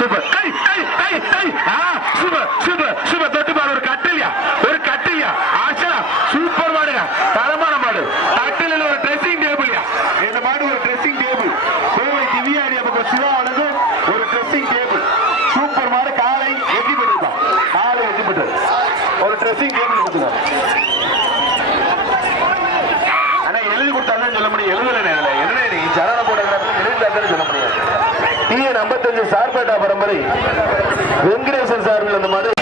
Super super super super தொட்டு பாரு. ஒரு கட்டிலியா ஆச்சரா சூப்பர் மாடுங்க. தரமான மாடு. கட்டிலில் ஒரு ட்ரெஸ்ஸிங் டேபிள்யா. இந்த மாடு ஒரு ட்ரெஸ்ஸிங் டேபிள். கோவை திவ்யாடிய பக்கம் சிவா வழங்கும் ஒரு ட்ரெஸ்ஸிங் டேபிள். சூப்பர் மாடு. காலை வெற்றி பெற்றிருப்பான். காலை வெற்றி பெற்றது. ஒரு ட்ரெஸ்ஸிங் டேபிள் கொடுத்துருக்காங்க. ஆனா எழுதி கொடுத்தாலும் சொல்ல முடியும். எழுதல என்ன சரண போட்டோகிராஃபி எழுதிட்டாலும் சொல்ல முடியாது. TN 55 சார்பேட்டா பரம்பரை வெங்கடேசன் சார்பில் அந்த மாதிரி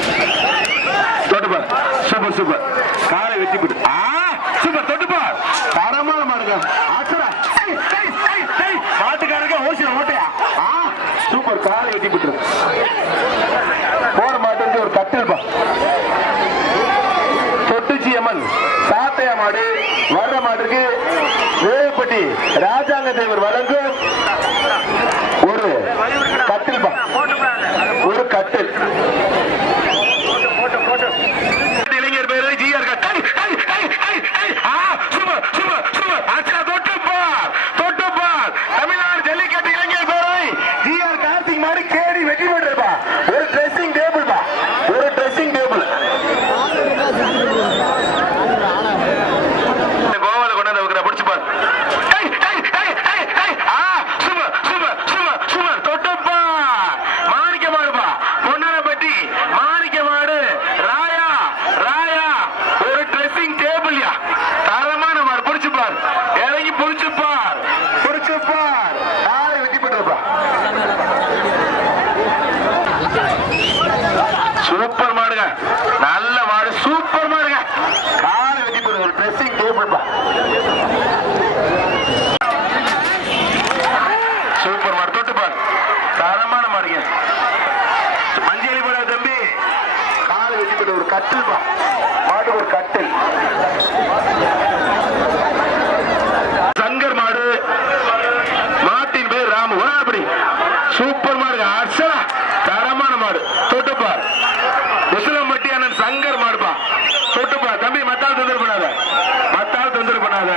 தொட்டுப்பார். Super super. காலை வெட்டி போட்டு சூப்பர் தொட்டுப்பார். தரமான மாடுங்க. மாட்டுக்காரங்க ஓசில ஓட்டையா. சூப்பர். காலை வெட்டி போட்டு போற மாட்டுக்கு ஒரு கட்டில்பா. தொட்டுச்சி அம்மன் சாத்தையா மாடு. வர்ற மாட்டுக்கு வேப்பட்டி ராஜாங்க தேவர் வழங்கும் ஒரு கட்டில். ஒரு கட்டில். இளைஞர் பேரு GR தமிழ்நாடு ஜல்லிக்கட்டு இளைஞர் பேரை GR கார்த்திக் மாதிரி கேடி வெற்றி பெற்றிருப்பா. ஒரு ட்ரெஸ்ஸிங் டேபிள் பா. ஒரு ட்ரெஸ்ஸிங் டேபிள் கோவால கொண்டாந்து வைக்கிற பிடிச்சு பாரு. சூப்பர் மாடுங்க. நல்ல மாடு. சூப்பர் மாடுங்க. காலை வெட்டி போடுங்க. ஒரு ட்ரெஸ்ஸிங் டேபிள் பா. சூப்பர் மாடு. தொட்டுப்பார். தரமான மாடுங்க. மஞ்சளி போட தம்பி. காலை வெட்டி போடு. ஒரு கட்டில் பா. மாடு ஒரு கட்டில். சங்கர் மாடு. மாட்டின் பேர் ராமு. ஒராபடி. சூப்பர் மாடுங்க. அர்ச்சனா தரமான மாடு. தொட்டுப்பார். உசிலம்பட்டி அண்ணன் சங்கர் மாடுப்பா. தொட்டுப்பா தம்பி. மத்தால் தொந்தரவு பண்ணாத.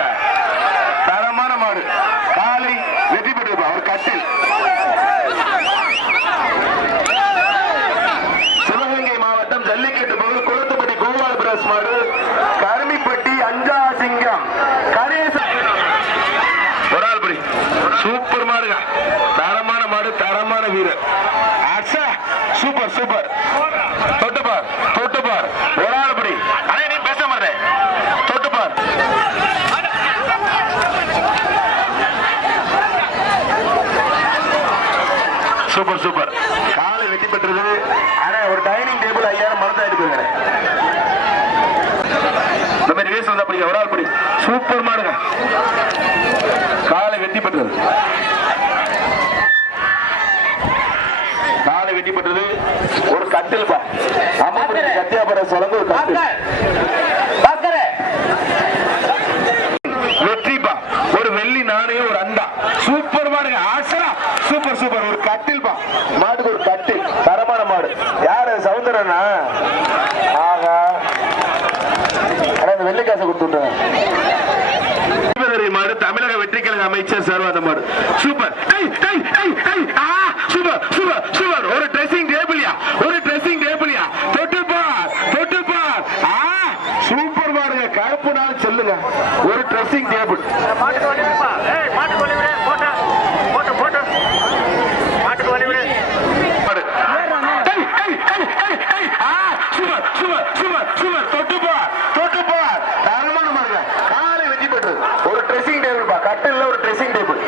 தரமான மாடு. காலை வெற்றி பெற்றுப்பா. ஒரு கட்டில். சிவகங்கை மாவட்டம் ஜல்லிக்கட்டு பகுதி குளத்துப்பட்டி கோபால் பிரஸ் மாடு. கருமிப்பட்டி அஞ்சாசிங்கம் கணேசன் ஒரால்படி. சூப்பர் மாடுங்க. தரமான மாடு. தரமான வீரர். Super super. தொட்டுப்பார். ஒரு ஆள் படி. அண்ணே நீ பேச மாட்டேன். தொட்டுப்பார். Super super. காலை வெட்டி பெற்றது. அண்ணே ஒரு டைனிங் டேபிள் 5000 மனத்தை எடுத்துங்க. இந்த மாதிரி வேஸ்ட் வந்தா படிக்க. ஒரு ஆள் படி. சூப்பர் மாடுங்க. காலை வெட்டி பெற்றது. காலை வெட்டி பெற்றது. ஒரு கட்டில் பா. கத்தியாபுர சொல்லுங்க. ஒரு கட்டில். வெற்றிப்பா. ஒரு வெள்ளி நாணயம். ஒரு அண்டா. சூப்பர் மாடுங்க. ஆசரா சூப்பர் சூப்பர். ஒரு கட்டில் பா. மாட்டுக்கு ஒரு கட்டில். தரமான மாடு. யாரு சவுந்தரனா? ஆகா அந்த வெள்ளி காசை கொடுத்து மாடு. தமிழக வெற்றிக்கழக அமைச்சர் சார் அந்த மாடு. Super super super super. ஒரு ட்ரெஸ்ஸிங் டேபிள்யா. ஒரு ட்ரெஸ்ஸிங் டேபிள்யா. தொட்டுப்பார். சூப்பர் மாடுங்க. கருப்பு நாள் சொல்லுங்க. ஒரு ட்ரெஸ்ஸிங் டேபிள். தொட்டுப்பார். தரமான மாடுங்க. காலை வெற்றி பெற்றது. ஒரு ட்ரெஸ்ஸிங் டேபிள் பா. கட்டில் ஒரு ட்ரெஸ்ஸிங் டேபிள்.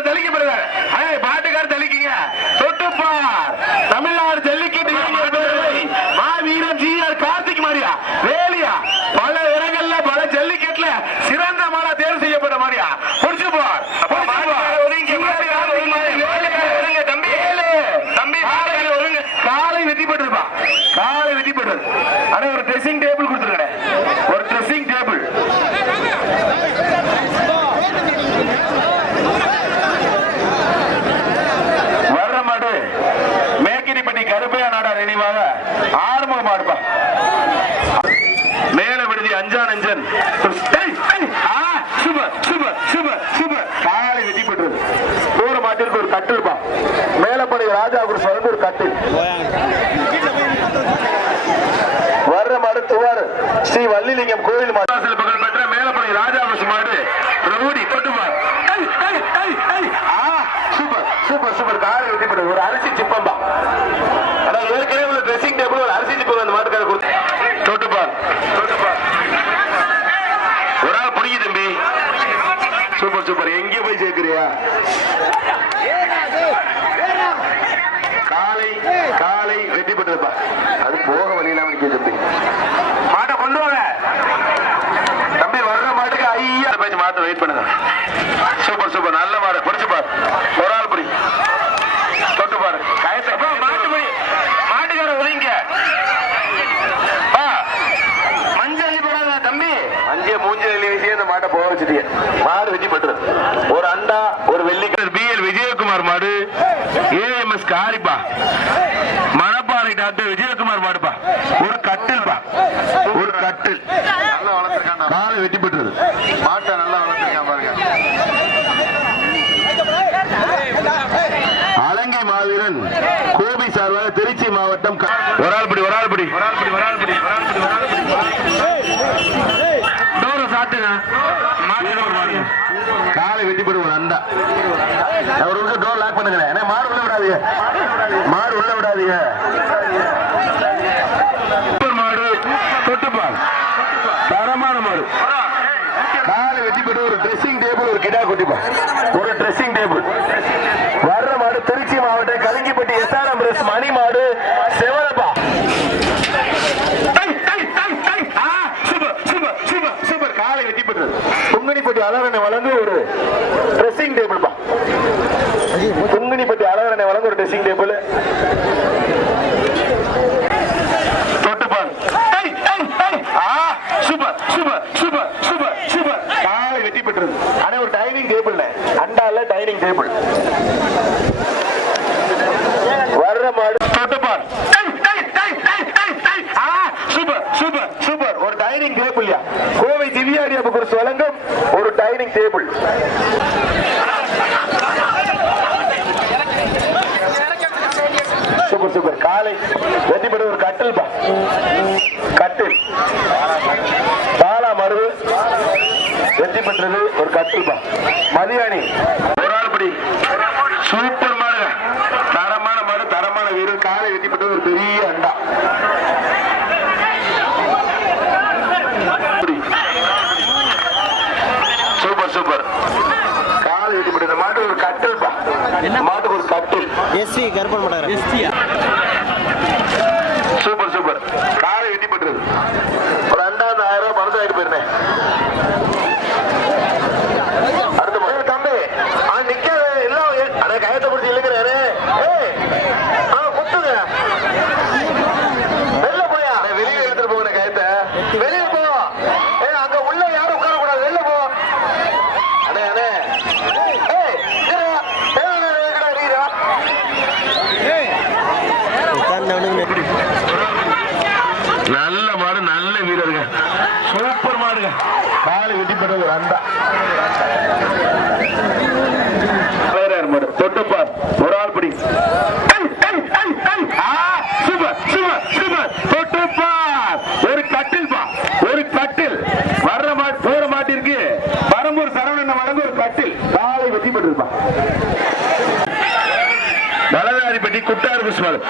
மாட்டுக்காரர் தெளிக்கப்படுறாரு. மாட்டுக்காரர் தெளிக்கீங்க. தொட்டுப்பார் தமிழ்நாடு ஜல்லிக்கட்டு மாவீரன் ஜி.ஆர். கார்த்திக் மாரியா வேலியா பல இடங்கள்ல பல ஜல்லிக்கட்டுல சிறந்த மாடா தேர்வு செய்யப்பட்ட மாரியா புடிச்சு போர் காலை வெற்றி பெற்றிருப்பா. காலை வெற்றி பெற்றது. ஆனா ஒரு ட்ரெஸ்ஸிங் டேபிள் கொடுத்துருக்கேன். ஒரு ட்ரெஸ்ஸிங் டேபிள் வர்ற மாடு மேக்கினிப்பட்டி கருப்பையா நாடா நினைவாக ஆறுமுக மாடுப்பா. மேல விடுதி Anjaan Anjan super super super super. காலை வெற்றி பெற்றது. தூர மாட்டிற்கு ஒரு கட்டில்பா. மேலப்படை ராஜா ஒரு சொல்ல ஒரு கட்டில். வர்ற மாடு துவாறு ஸ்ரீ வள்ளிலிங்கம் கோவில் மாடு புகழ் பெற்ற மேலப்படை ராஜா மாடு ரவுடி தொட்டுமார். Super super super. காலை வெற்றி பெற்றது. ஒரு அரிசி சிப்பம்பா. ஆனா ஏற்கனவே உள்ள ட்ரெஸ்ஸிங் டேபிள் ஒரு அரிசி சிப்பம் அந்த மாட்டுக்கார கொடுத்து தொட்டுப்பார். ஒரு ஆள் பிடிக்க தம்பி. Super super. எங்க போய் சேர்க்கிறியா? காலை காலை வெற்றி பெற்றதுப்பா. அது போக வழியிலாம நிக்க தம்பி. மாட்டை கொண்டு வாங்க தம்பி. வர்ற மாட்டுக்கு ஐயா பேச்சு மாட்ட வெயிட் பண்ணுங்க. Super super. நல்ல மாடு. பிடிச்சு பாரு. ஒரு ஆள் பிடி. தொட்டு பாரு. கயத்தை மாட்டு பிடி. மாட்டுக்கார உதவிங்க. மஞ்சள் அள்ளி போடாத தம்பி. மஞ்சள் மூஞ்சல் அள்ளி வீசியே இந்த மாட்டை போக வச்சுட்டீங்க. மாடு வெற்றி பெற்றது. ஒரு அண்டா ஒரு வெள்ளிக்கிழர் பி.எல். விஜயகுமார் மாடு ஏஎம்எஸ் காரிப்பா. மணப்பாறை டாக்டர் விஜயகுமார் மாடுப்பா. ஒரு கட்டில்பா. ஒரு கட்டில் நல்லா வளர்த்திருக்கான். காலை வெட்டி பெற்றது. மாட்டை நல்லா வளர்த்திருக்கான் பாருங்க. அலங்கை மாவீரன் கோபி சார்பாக திருச்சி மாவட்டம். ஒரு ஆள் பிடி. ஒரு ஆள் பிடி. ஒரு ஆள் பிடி. ஒரு ஆள் பிடி. ஒரு ஆள் பிடி. ஒரு ஆள் பிடி. டோரை சாட்டுங்க. காலை வெட்டி போடு. ஒரு அண்டா ஒரு நிமிஷம் டோர் லாக் பண்ணுங்க. ஏன்னா மாடு உள்ள விடாதீங்க. மாடு உள்ள விடாதீங்க. மாடு தொட்டுப்பால் தரமான மாடு. காலை வெட்டி போட்டு ஒரு ட்ரெஸ்ஸிங் டேபிள் ஒரு கிடா குட்டிப்பா. ஒரு ட்ரெஸ்ஸிங் டேபிள். வர்ற மாடு திருச்சி மாவட்டம் கலிங்கிப்பட்டி எஸ்ஆர்எம் பிரஸ் மணி மாடு செவலப்பா. காலை வெட்டி பெற்றது. துங்கனிப்பட்டி அலவரணை வழங்க ஒரு ட்ரெஸ்ஸிங் டேபிள் பா. துங்கனிப்பட்டி அலவரணை வழங்க ஒரு ட்ரெஸ்ஸிங் டேபிள். தொட்டுப்பால். Super super super super super. காலை வெட்டி பெற்றது. ஆனா ஒரு டைனிங் டேபிள் அண்டால டைனிங் டேபிள். வர்ற மாடு தொட்டுப்பால். Super super super. ஒரு டைனிங் டேபிள். கோவை திவ்யாடியா புகழ்ச்சி வழங்கும் ஒரு டைனிங் டேபிள். Super super. காலை வெற்றி பெற்ற ஒரு கட்டில் பா. கட்டில் பாலா மருவு வெற்றி பெற்றது. ஒரு கட்டில் பா. மதியாணி ஒரு ஆள் படி. சூப்பர் மாடு. தரமான மாடு. தரமான வீரர். காலை வெற்றி பெற்றது. ஒரு பெரிய அண்டா. Super super. காலை வெட்டி போட்டு மாட்டு ஒரு கட்டில் பா. மாட்டுக்கு ஒரு கட்டில். எஸ்சி கருப்பன் மாட்டாங்க. Super super. காலை வெட்டி போட்டுறது. ஒரு 2000 ரூபாய் பணத்தை ஆகிட்டு போயிருந்தேன். அடுத்த மாதிரி தம்பி நிக்காத எல்லாம் அட கயத்தை பிடிச்சி இழுக்கிறாரு. குத்துங்க. வெளில போயா. வெளியே எடுத்துட்டு போங்க கயத்தை. வெளியே போ. அங்க உள்ள யாரும் உட்கார கூடாது. வெளில போ. அண்ணே அண்ணே. நல்ல மாடு. நல்ல வீரருங்க. சூப்பர் மாடுங்க. காலை வெட்டி பெற்றது ஒரு அண்டா. மாடு தொட்டுப்பார். ஒரு ஆள் பிடி. Super super super. தொட்டுப்பார். ஒரு கட்டில் பா. ஒரு கட்டில். வர்ற மாடு போற மாட்டிற்கு பரம்பூர் சரவணன் வழங்க ஒரு கட்டில். காலை வெட்டி பெற்றிருப்பா. வலதாரிப்பட்டி குட்டாறு புஷ்பால்.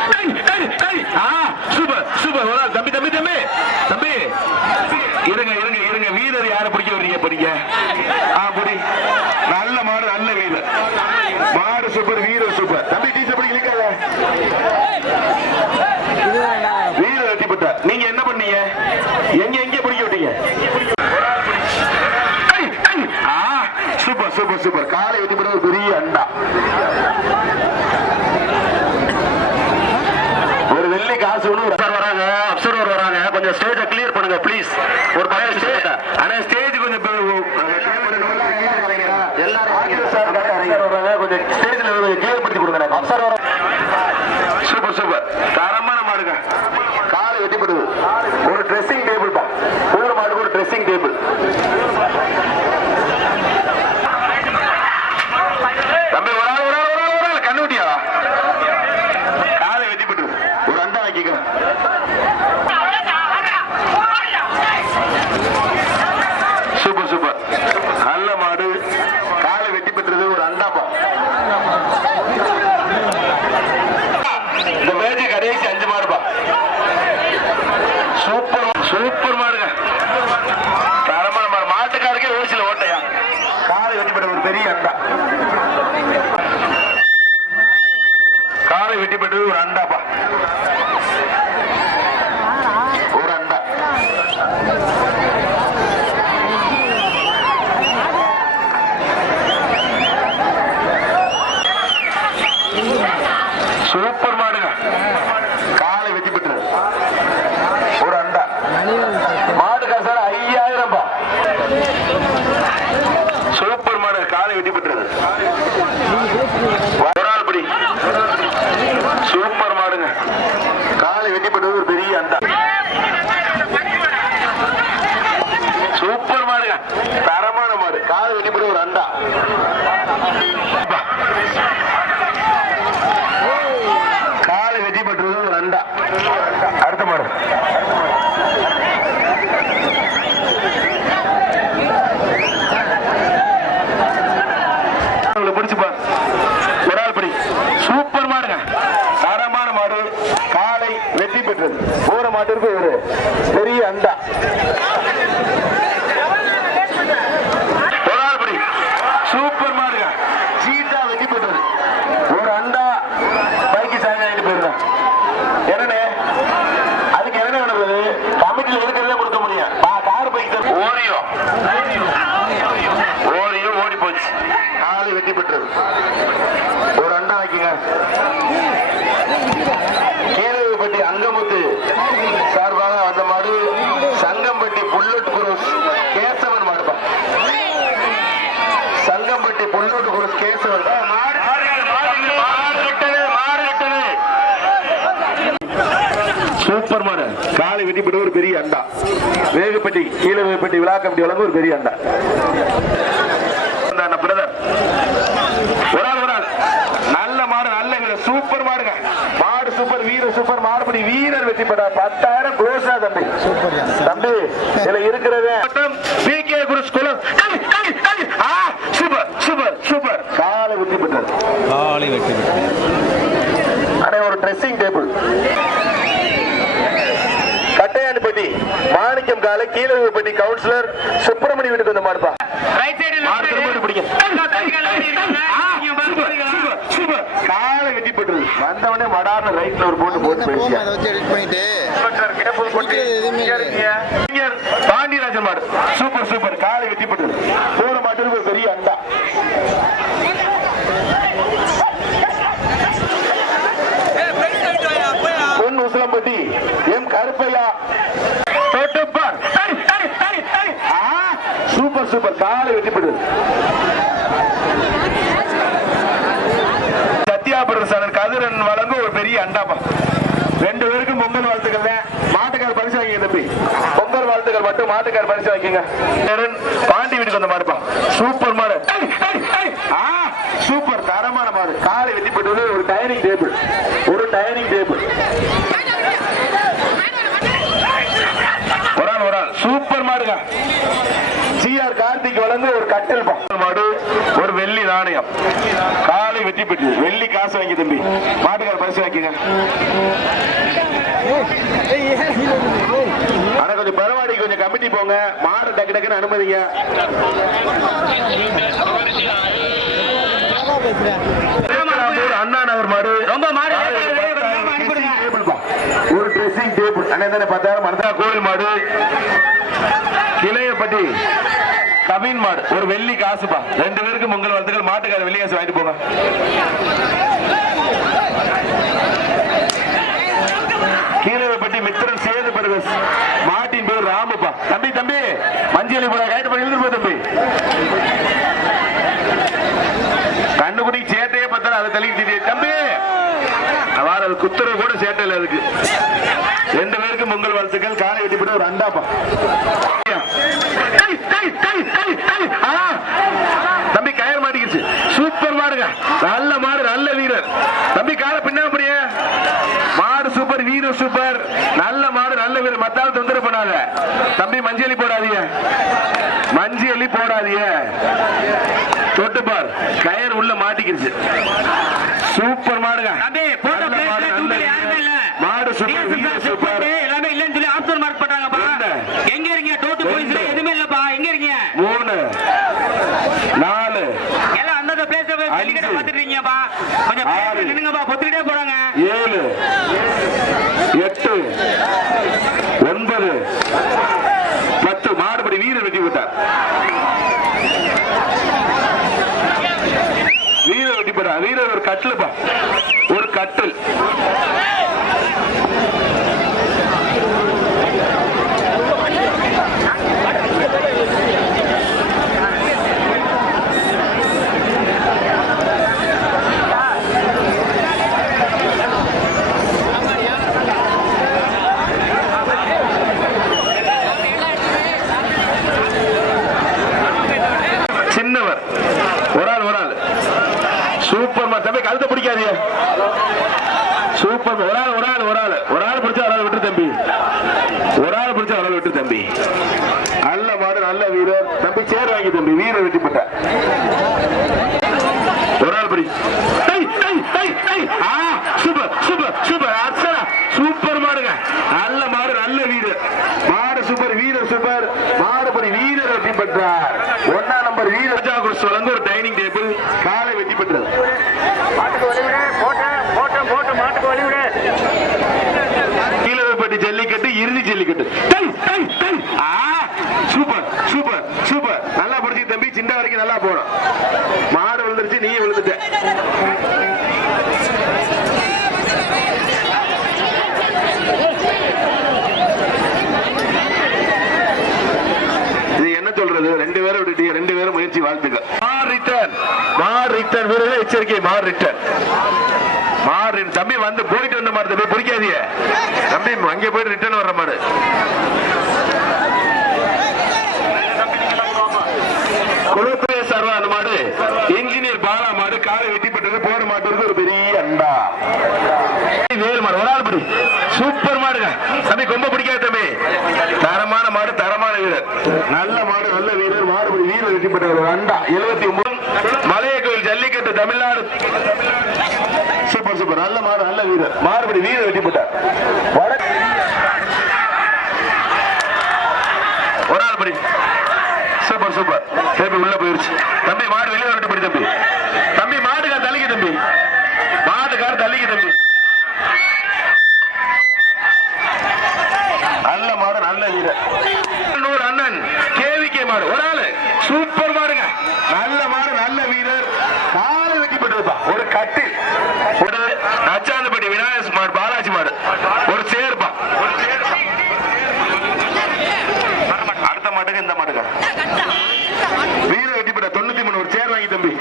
Super super. தம்பி தம்பி தம்பி தம்பி இருங்க இருங்க இருங்க. வீரர் யாரை பிடிக்க வர்றீங்க? பிடிக்க. பிடி. நல்ல மாடு. நல்ல வீரர். மாடு சூப்பர் வீரர் சூப்பர் தம்பி டீச்சர் படி இழுக்காத வீரர் வெற்றி பெற்றார் நீங்க என்ன பண்ணீங்க எங்க பிடிக்க விட்டீங்க சூப்பர் சூப்பர் சூப்பர் காலை வெற்றி பெற்ற ஒரு பெரிய அண்டா ஒரு வெள்ளி காசு வராங்க அப்சர்வர் வராங்க கொஞ்சம் ஸ்டேஜை கிளியர் பண்ணுங்க ப்ளீஸ் ஒரு பழைய ஸ்டேஜ் ஆனா ஸ்டேஜ் கொஞ்சம் கொஞ்சம் ஸ்டேஜ்ல கிளியர் பண்ணி கொடுங்க அப்சர்வர் சூப்பர் சூப்பர் தரமான மாடுங்க காலை வெட்டி போடுது ஒரு ட்ரெஸ்ஸிங் டேபிள் தான் ஒவ்வொரு மாடுக்கு ஒரு ட்ரெஸ்ஸிங் டேபிள் தம்பி ஒரு ஆள் கண்ணுட்டியா காலை வெட்டி போடுது ஒரு அண்டா வைக்க சூப்பர் சூப்பர் நல்ல மாடு காலை வெட்டி பெற்றது ஒரு அண்டாப்பா இந்த மேட்ச் கடைசி 5 மாடுப்பா சூப்பர் சூப்பர் மாடுங்க தரமான மாடு மாட்டுக்காருக்கே ஓசில ஓட்டையா காலை வெட்டி பெற்ற ஒரு பெரிய அண்டா காலை வெட்டி பெற்றது ஒரு அண்டாப்பா ஒரு அண்டா சூப்பர் மாடுங்க காலை வெட்டி பெற்றது ஒரு அண்டா மாடு காசு 5000 சூப்பர் மாடு காலை வெட்டி பெற்றது ஒரு ஆள் படி சூப்பர் மாடுங்க காலை வெட்டி பெற்றது ஒரு பெரிய அண்டா சூப்பர் மாடுங்க தரமான மாடு காலை வெட்டி பெற்றது ஒரு அண்டா காலை வெட்டி பெற்றது ஒரு அண்டா அடுத்த மாடு பிடிச்சுப்பா ஒரு ஆள் படி சூப்பர் மாடுங்க தரமான மாடு காலை வெட்டி பெற்றது ஒரு மாட்டிற்கு ஒரு பெரிய அண்டா ஒரு ஆள் படி சூப்பர் மாடுங்க சீட்டா வெட்டி பெற்றது ஒரு அண்டா பைக்கு சாயங்க ஆகிட்டு போயிருந்தேன் என்னன்னு அதுக்கு என்ன வேணும் கமிட்டியில் இருக்கிறதே கொடுக்க முடியும் கார் பைக் ஓரியோ ஓடி போச்சு காலை வெட்டி பெற்றது ஒரு அண்டா வைக்குங்க கீழப்பட்டி அங்கமுத்து சார்பாக அந்த மாடு சங்கம்பட்டி புல்லட் குரூஸ் கேசவன் மாடுப்பா Sangampatti bullet Cruz Kesavan super மாடு காலை வெட்டி பெற்ற ஒரு பெரிய அண்டா வேகுப்பட்டி கீழே வேகுப்பட்டி விழா கமிட்டி வழங்க ஒரு பெரிய அண்டா பிரதர் ஒரு ஆள் நல்ல மாடு நல்ல வீரர் சூப்பர் மாடுங்க மாடு சூப்பர் வீரர் சூப்பர் மாடுபடி வீரர் வெற்றி பெற 10,000 குரோசா தம்பி தம்பி இதுல இருக்கிறது பிகே குருஸ் குலம் சூப்பர் சூப்பர் சூப்பர் காலை வெற்றி பெற்றது அடே ஒரு ட்ரெஸ்ஸிங் டேபிள் கட்டையாண்டிப்பட்டி மாணிக்கம் காலை கீழப்பட்டி கவுன்சிலர் சுப்பிரமணி வீட்டுக்கு வந்து மாடுப்பா காலை வெட்டி போட்டுருது வந்தவனே மடார்னு ரைட்ல ஒரு போட்டு பாண்டியராஜன் மாடு சூப்பர் சூப்பர் காலை வெட்டி போட்டுருது போற மாட்டுக்கு ஒரு பெரிய அண்டா பொன் Usilampatti M Karuppaiah super super காலை வெட்டி போட்டுருது சத்யாபிரதன் கதிரன் வழங்க ஒரு பெரிய அண்டாப்பா 2 பேருக்கும் பொங்கல் வாழ்த்துக்கள் மாட்டுக்கார பரிசு வாங்கிங்க தம்பி பொங்கல் வாழ்த்துக்கள் மட்டும் மாட்டுக்கார பரிசு வாங்கிங்க பாண்டி வீட்டுக்கு வந்த மாடுப்பா சூப்பர் மாடு சூப்பர் தரமான மாடு காலை வெட்டி போட்டு ஒரு டைனிங் டேபிள் ஒரு ஆள் சூப்பர் மாடுங்க ஜிஆர் கார்த்திக் வழங்க ஒரு கட்டல் மாடு ஒரு வெள்ளி நாணயம் காலை வெட்டி பெற்று வெள்ளி காசு வாங்கி தம்பி மாட்டுக்கார பரிசு வாங்கிங்க ஆனா கொஞ்சம் பரவாயில்லை கொஞ்சம் கமிட்டி போங்க மாடு டக்கு டக்குன்னு அனுமதிங்க அண்ணா நகர் மாடு ரொம்ப மாடு ஒரு ட்ரெஸ்ஸிங் டேபிள் அண்ணன் பார்த்தாலும் மனதா கோவில் மாடு கிளையப்பட்டி கவின் மாடு ஒரு வெள்ளி காசுப்பா. 2 பேருக்கு பொங்கல் வாழ்த்துக்கள். மாட்டுக்கார வெள்ளி காசு வாங்கிட்டு போங்க. கீழப்பட்டி மித்திரன் சேது பர்வஸ் மாட்டின் பேர் ராமுப்பா. தம்பி தம்பி மஞ்சளி போல கைட்டு பண்ணி எழுதிட்டு போ தம்பி. கண்ணுக்குடி சேட்டையே பார்த்தாலும் அதை தள்ளிக்கிட்டு தம்பி வார குத்துற கூட சேட்டை இல்லை அதுக்கு. 2 பேருக்கு பொங்கல் வாழ்த்துக்கள். காலை வெட்டி போட்டு ஒரு அண்டாப்பா. தம்பி கயர் மாட்டிக்கிச்சு. சூப்பர் மாடுங்க. நல்ல மாடு நல்ல வீரர். தம்பி காலை பின்னாடியே மாடு சூப்பர் வீரர் சூப்பர். நல்ல மாடு நல்ல வீரர். மத்தால் தொந்தரவு பண்ணாத தம்பி. மஞ்சளி போடாதீங்க மஞ்சளி போடாதீங்க. தொட்டு பார் கயர் உள்ள மாட்டிக்கிச்சு. சூப்பர் மாடுங்க. மாடு சூப்பர் சூப்பர். எல்லாமே இல்லன்னு சொல்லி ஆப்ஷன் மார்க் பண்றாங்கப்பா. எங்க இருக்கீங்க? டோட்டு போலீஸ் எதுவுமே இல்லப்பா. எங்க இருக்கீங்க? 3 4 எல்லாம் அந்த பிளேஸ் ஜல்லிக்கட்டு பாத்துட்டு இருக்கீங்கப்பா. கொஞ்சம் நின்னுங்கப்பா. பொத்துக்கிட்டே போறாங்க. 7 8 9 10 மாடுபடி வீரர் வெட்டி விட்டார். வீரர் வெட்டி போட்டார். வீரர் ஒரு கட்டில்ப்பா. ஒரு கட்டில். சின்னவர் ஒரு ஆள் சூப்பர் தம்பி. கழுத்தை பிடிக்காதீங்க. சூப்பர். ஒரு ஆள் பிடிச்சா ஒரு ஆள் விட்டு தம்பி. ஒரு ஆள் பிடிச்சா ஒரு ஆள் விட்டு தம்பி. நல்ல மாடு நல்ல வீரர் தம்பி. சேர் வாங்கி தம்பி. வீரர் வெட்டி போட்ட ஒரு ஆள் பிடி. Super super super. Archana super மாடுங்க. நல்ல மாடு நல்ல வீரர். மாடு சூப்பர் வீரர் சூப்பர். மாடுபடி வீரர் வெட்டி பெற்றார். 1ஆம் நம்பர் வீரர் வழங்க ஒரு டைனிங் டேபிள். காலை வெட்டி பெற்றது. கீழப்பட்டி ஜல்லிக்கட்டு இறுதி ஜல்லிக்கட்டு. Super super super. நல்லா படிச்சு தம்பி. சின்ன வரைக்கும் நல்லா போடும். மாடு விழுந்துருச்சு. நீ விழுந்துட்ட. இது என்ன சொல்றது? 2 பேரும் விட்டுட்டீங்க. 2 பேரும் முயற்சி வாழ்த்துக்கள். வீரர்கள் எச்சரிக்கை. தம்பி வந்து போயிட்டு வந்த மாதிரி தம்பி பிடிக்காதீங்க தம்பி. அங்கே போயிட்டு ரிட்டர்ன் வர்ற மாடு. குளத்துறை சர்வா அந்த மாடு. இன்ஜினியர் பாலா மாடு. காலை வெட்டி பெற்றது. போற மாட்டுக்கு ஒரு பெரிய அண்டா. வேறு மாடு. ஒரு ஆள் படி. சூப்பர் மாடுங்க தம்பி. கொம்ப பிடிக்காது தம்பி. தரமான மாடு தரமான வீரர். நல்ல மாடு நல்ல வீரர். மாடுபடி வீரர் வெட்டி பெற்ற ஒரு அண்டா. 79 மலைய கோயில் ஜல்லிக்கட்டு தமிழ்நாடு. Super super. நல்ல மாடு நல்ல வீரர். மாறுபடி வீரர் வெட்டி போட்டார். ஒரு ஆள் படி. Super super. தம்பி உள்ள போயிருச்சு தம்பி. மாடு வெளியே வரட்டு படி தம்பி. தம்பி மாட்டுக்கார தள்ளிக்க தம்பி. மாட்டுக்கார தள்ளிக்க தம்பி. நல்ல மாடு நல்ல வீரர். அண்ணன் கேவிகே மாடு. ஒரு ஆளு சூப்பர் மாடுங்க. நல்ல மாடு நல்ல வீரர். காலை வெட்டி போட்டதுப்பா. ஒரு கட்டில். ஒரு நச்சாந்தப்பட்டி விநாயகர் மாடு. பாலாஜி மாடு. ஒரு சேர்ப்பா. அடுத்த மாட்டுக்கு இந்த மாட்டுக்கு வீரர் வெட்டி போட்ட 93 ஒரு சேர் வாங்கி தம்பி.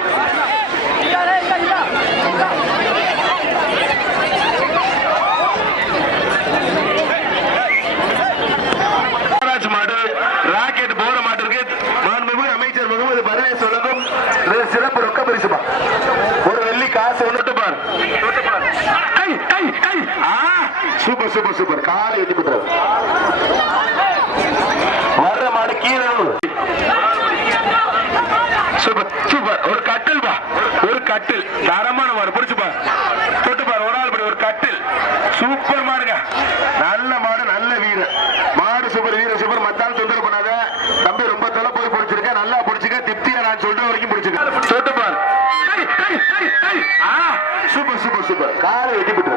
மாடு ராக்கெட் போற மாட்டிற்கு மாண்புமிகு அமைச்சர் முகமது பர்வேஸ் வழங்கும் சிறப்பு ரொக்க பரிசுப்பா. ஒரு வெள்ளி காசு ஒன்று பார். Super super super. காலை வெட்டி போட்டுறது. வர்ற மாடு கீழே. Super super. ஒரு கட்டில் பா. ஒரு கட்டில். தரமான மாடு. பிடிச்சுப்பா. தொட்டு பாரு. ஒரு ஆள் படி. ஒரு கட்டில். சூப்பர் மாடுங்க. நல்ல மாடு நல்ல வீரர். மாடு சூப்பர் வீரர் சூப்பர். மத்தால் தொந்தரவு பண்ணாத தம்பி. ரொம்ப தொலை போய் பிடிச்சிருக்க. நல்லா பிடிச்சிக்க. திருப்தியா நான் சொல்ற வரைக்கும் பிடிச்சிக்க. தொட்டு பாரு. சூப்பர் காலை வெட்டி போட்டு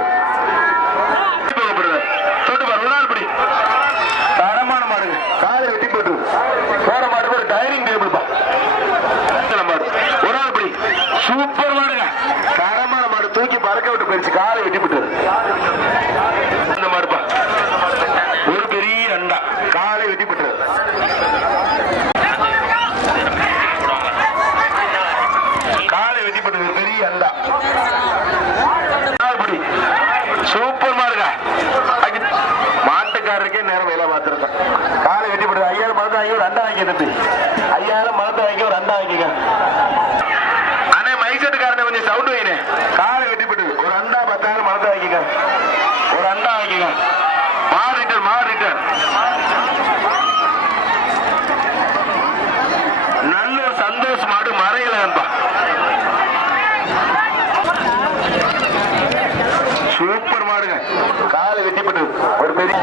தொட்டு பாரு ஒரு நாள் படி தரமான மாடுங்க காலை வெட்டி போட்டு போற மாடு ஒரு டைனிங் டேபிள் பா மாடு ஒரு நாள் படி சூப்பர் மாடுங்க தரமான மாடு தூக்கி பறக்க விட்டு போயிடுச்சு காலை வெட்டி போட்டு அந்த மாடுப்பா ஒரு பெரிய அண்டா காலை வெட்டி போட்டு காலை வெட்டி போட்டு ஒரு பெரிய அண்டா சூப்பர் மாடுங்க மாட்டுக்காரருக்கே நேரம் வேலை பார்த்துருக்கேன் காலை வெட்டி போட்டு 5000 மரத்தை வாங்கி ஒரு அண்டா வாங்கி தம்பி 5000 மரத்தை வாங்கி ஒரு அண்டா வாங்கிக்க அண்ணே மைசெட்டுக்காரனை கொஞ்சம் சவுண்ட் வைனே காலை வெட்டி போட்டு ஒரு அண்டா 10,000 மரத்தை வாங்கிக்க ஒரு அண்டா வாங்கிக்க மாடு ரிட்டர்ன் நல்ல ஒரு சந்தோஷ் மாடு மறையலன்பா சூப்பர் மாடுங்க காலை வெட்டிப்பட்டு ஒரு பெரிய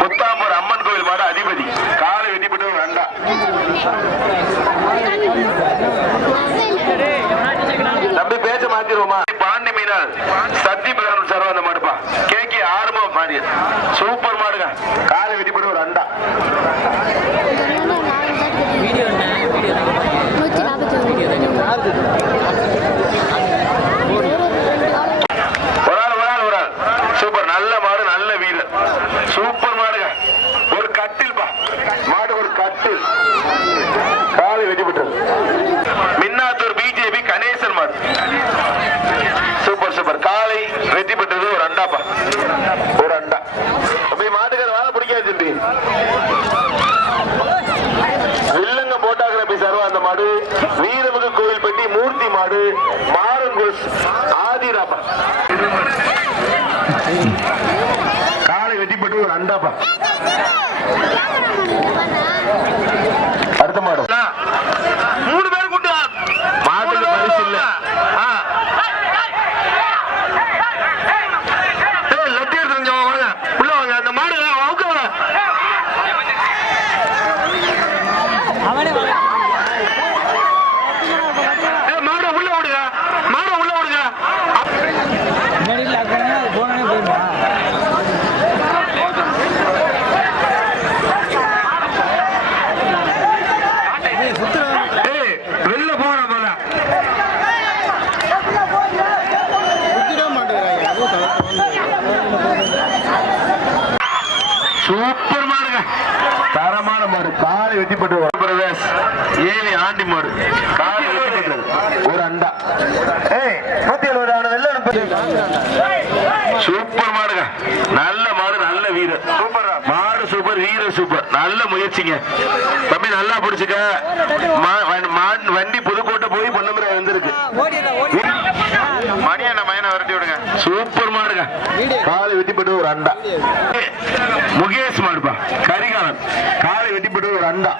புத்தாம்பூர் அம்மன் கோயில் மாடு அதிபதி காலை வெட்டிப்பட்டு ஒரு அண்டா தம்பி பேச்ச மாத்திருவோமா பாண்டி மீனால் சத்தி பிரகரம் சர்வ அந்த மாடுப்பா கேக்கி ஆறுமுகம் மாறி சூப்பர் மாடுங்க காலை வெட்டிப்பட்டு ஒரு அண்டா ஒரு ஆள் சூப்பர் நல்ல மாடு நல்ல வீரர் சூப்பர் மாடுங்க ஒரு கட்டில் பா மாடு ஒரு கட்டில் காலை வெட்டிப்பட்டது மின்னாத்தூர் பிஜேபி கணேசன் மாடு சூப்பர் காலை வெட்டிப்பட்டது ஒரு அண்டாப்பா ஒரு அண்டா அப்படி மாட்டுக்கார வாழ பிடிக்காது தம்பி வில்லங்க போட்டாகிரபி சர்வா அந்த மாடு வீரமுக கோயில்பட்டி மூர்த்தி மாடு மாரங்குஸ் ஆதிராப்பா காலை வெட்டிப்பட்டு ஒரு அண்டாப்பா அடுத்த மாடு 3 பேர் கூட்டு மாட்டுக்கு பரிசு இல்ல லட்டி எடுத்து வாங்க உள்ள வாங்க அந்த மாடு மாடு உள்ள விடுங்க மாடு உள்ள விடுங்க வெளில போன போல சூப்பர் மாடுங்க தரமான மாடு காலை வெட்டிப்பட்டு பிரதேஷ் ஏவி ஆண்டி மாடு காலை வெட்டிப்பட்டது ஒரு அண்டா 170 சூப்பர் மாடுங்க நல்ல மாடு நல்ல வீரர் சூப்பர் மாடு சூப்பர் வீரர் சூப்பர் நல்ல முயற்சிங்க தம்பி நல்லா பிடிச்சுக்க வண்டி புதுக்கோட்டை போய் பொன்னமரை வந்திருக்கு மணியண்ண மயனை விரட்டி விடுங்க சூப்பர் மாடுங்க காலை வெட்டிப்பட்டு ஒரு அண்டா முகேஷ் மாடுப்பா கரிகாலன் காலை வெட்டிப்பட்டு ஒரு அண்டா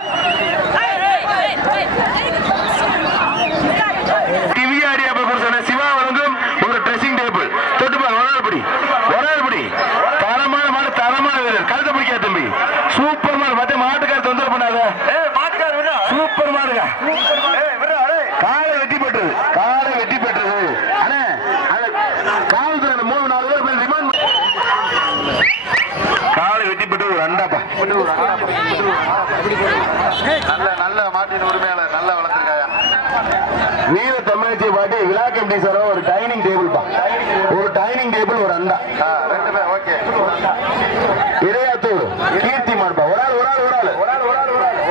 டிவிஆடி அப்ப சிவா வழங்கும் ஒரு ட்ரெஸ்ஸிங் டேபிள் தொட்டுப்பார் ஒரு நாள் படி தரமான மாடு தரமான வீரர் கழுத்தை பிடிக்காது தம்பி சூப்பர் மாடு மத்த மாட்டுக்கார தொந்தரவு பண்ணாத சூப்பர் மாடுங்க காலை வெட்டி பெற்றது அண்ணே காவல்துறை 3-4 பேர் ரிமாண்ட் காலை வெட்டி பெற்றது ஒரு அண்டாப்பா நல்ல மாட்டின் உரிமையாளர் நல்லா வளர்த்திருக்காயா வீர தமிழ் பேச்சு பாட்டி விழா கமிட்டி சார் ஒரு டைனிங் டேபிள் பா, ஒரு டைனிங் டேபிள் ஒரு அண்டா. 2 பேர் ஓகே. இதே